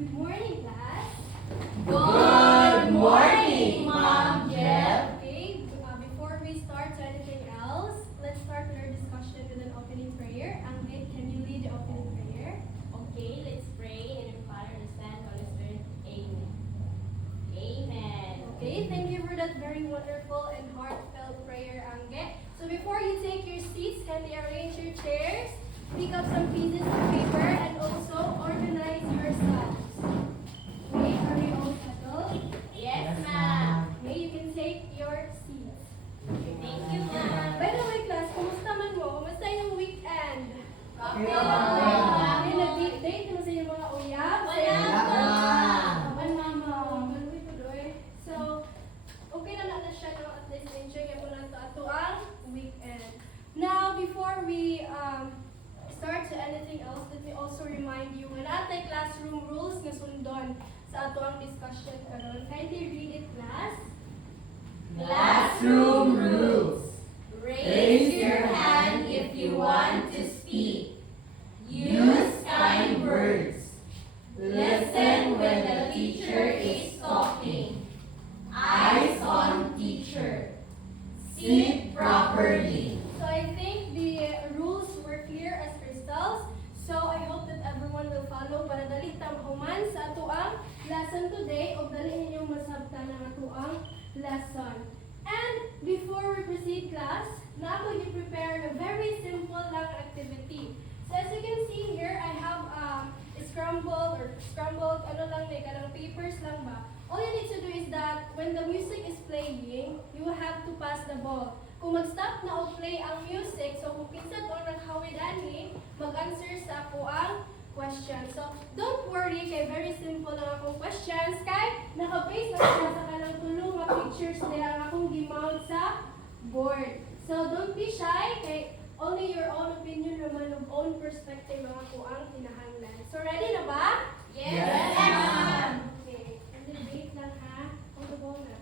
Good morning, class. Good morning, Ma'am Jeff. Okay, before we start to anything else, let's start with our discussion with an opening prayer. Angit, can you lead the opening prayer? Okay, let's pray in the Father, and the Son, and Holy Spirit. Amen. Amen. Okay, thank you for that very wonderful and heartfelt prayer, Angit. So before you take your seats, kindly arrange your chairs, pick up some pieces of paper, and also organize yourselves. Okay, are we all settled? Yes, ma'am. Okay, you can take your seats. Thank you, ma'am. By the way, class, kumusta man mo? Kumusta yung weekend? Okay, Okay, nag-date mo sa inyong mga uyab? Wala pa. Aban, mama. Maluwi po doy. So, okay na na siya, no? At least enjoy mo lang ito ang weekend. Now, before we start to anything else, let me also remind you nga natin classroom rules nga sundon sa ato ang discussion karon. Kindly read it, class. Classroom rules. Raise your hand if you want to speak. Use kind words. Listen when the teacher is talking. Eyes on teacher. Sit properly. So I think the rules were clear as crystals. So I hope that everyone will follow para dali human sa ato ang lesson today o dali ninyong masabtan ang ato ang lesson. And before we proceed, class, na ako prepare a very simple lang activity. So as you can see here, I have scrambled, ano lang, may kanang papers lang ba. All you need to do is that when the music is playing, you will have to pass the ball. Kung mag-stop na o play ang music, so kung pinsan o naghawidani, mag-answer sa ako ang question. So, don't worry, kay very simple lang akong questions. Kay, naka-base na siya sa kanang tulong mga pictures nila ang akong gimount sa board. So, don't be shy, kay only your own opinion naman of own perspective ang ako ang kinahanglan. So, ready na ba? Yes, ma'am. Okay. And then wait lang ha. Hold the ball na.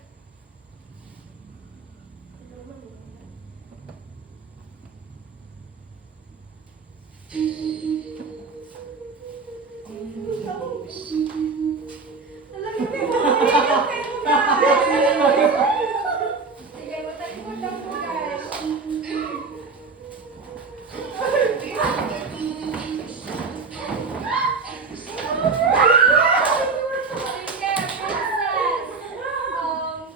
Alam mo, may mga kayo guys. Sige, matakot lang po guys. Sige, princess.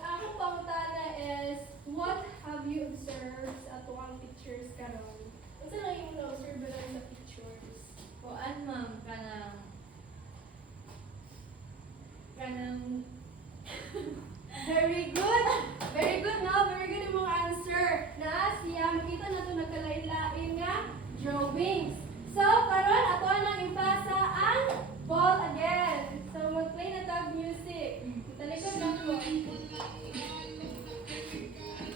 Akong pangutana is, what have you observed sa atuang pictures karon? Unsa lang yung na-observe ba lang sa pictures? Kuan, ma'am, kanang Very good! Very good, no? Very good yung mga answer. Na siya, makita na ito nagkalain-lain nga drawings. So, karon ato nang ipasa ang ball again. So, mag-play na tag music. Talikod lang po.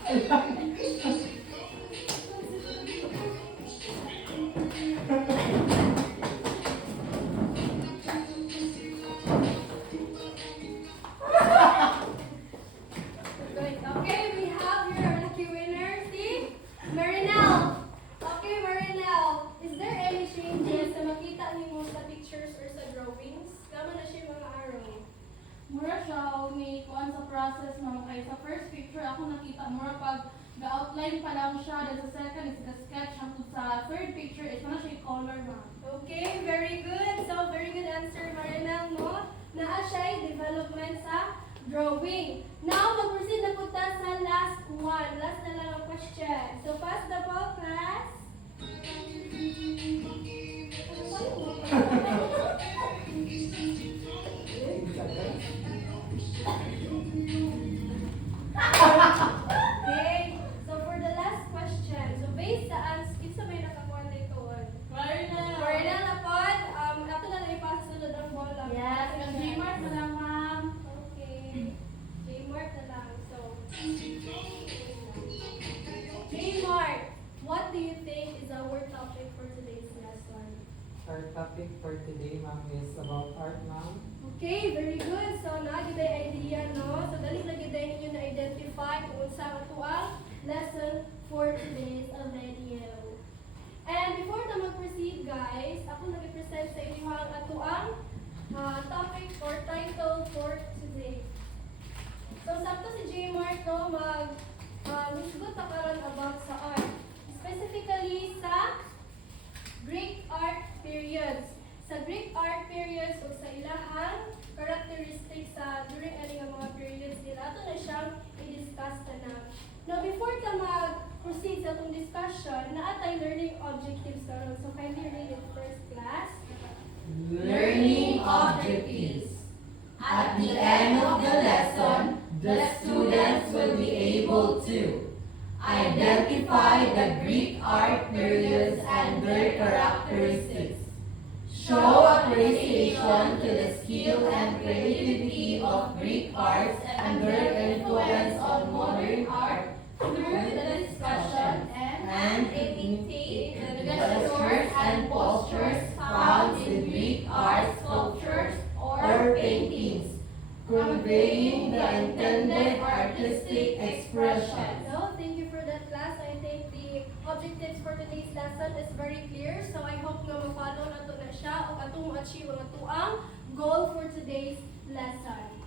Good. Okay, we have your lucky winner, si Marinelle. Okay, Marinelle, is there any changes na makita niyo sa pictures or sa drawings? Kama na siya yung mga arrow. Mura siya, may kuan sa process mo. Kaya sa first picture, ako nakita mura pag ga-outline pa lang siya. Then sa second is the sketch. Hangtod sa third picture, is na siya yung color ma. Okay, very good. So, very good answer, Marinelle, no? Naa siya yung development sa drawing. Now, mag-proceed na po ta sa last one. Last na lang ang question. So, pass the ball, class. Okay, so for the last question, so based sa answer, isa may nakakuha na ito. Marinelle na po, ato na lang ipasa sulod ang bola. Yes, ang J-Mart na lang, ma'am. Okay, J-Mart na lang. So, J-Mart, what do you think is our topic for today's lesson? Our topic for today, ma'am, is about art, ma'am. Okay, very good. So, nagiday idea, no? So, dali nagiday ninyo na-identify kung saan ito ang lesson for today's video. And before na mag-proceed, guys, ako nag-present sa inyo ang ato ang topic J. Marco hisgot ta karon about sa art. Specifically sa Greek art periods. Sa Greek art periods o sa ilahang characteristics sa during ani nga mga periods nila ato na siyang i-discuss na. Now before ta mag-proceed sa atong discussion, naatay learning objectives karon. So kindly read it first, class. Learning objectives. At the end of the lesson, the students will be able to identify the Greek art periods and their characteristics, show appreciation to the skill and creativity of Greek arts and their influence on modern art Through the discussion and imitate the gestures and postures found in Greek art sculptures or paintings, conveying the intended artistic expression. So, thank you for that class. I think the objectives for today's lesson is very clear. So, I hope nga ma-follow na to na siya o atong ma-achieve ang atuang goal for today's lesson.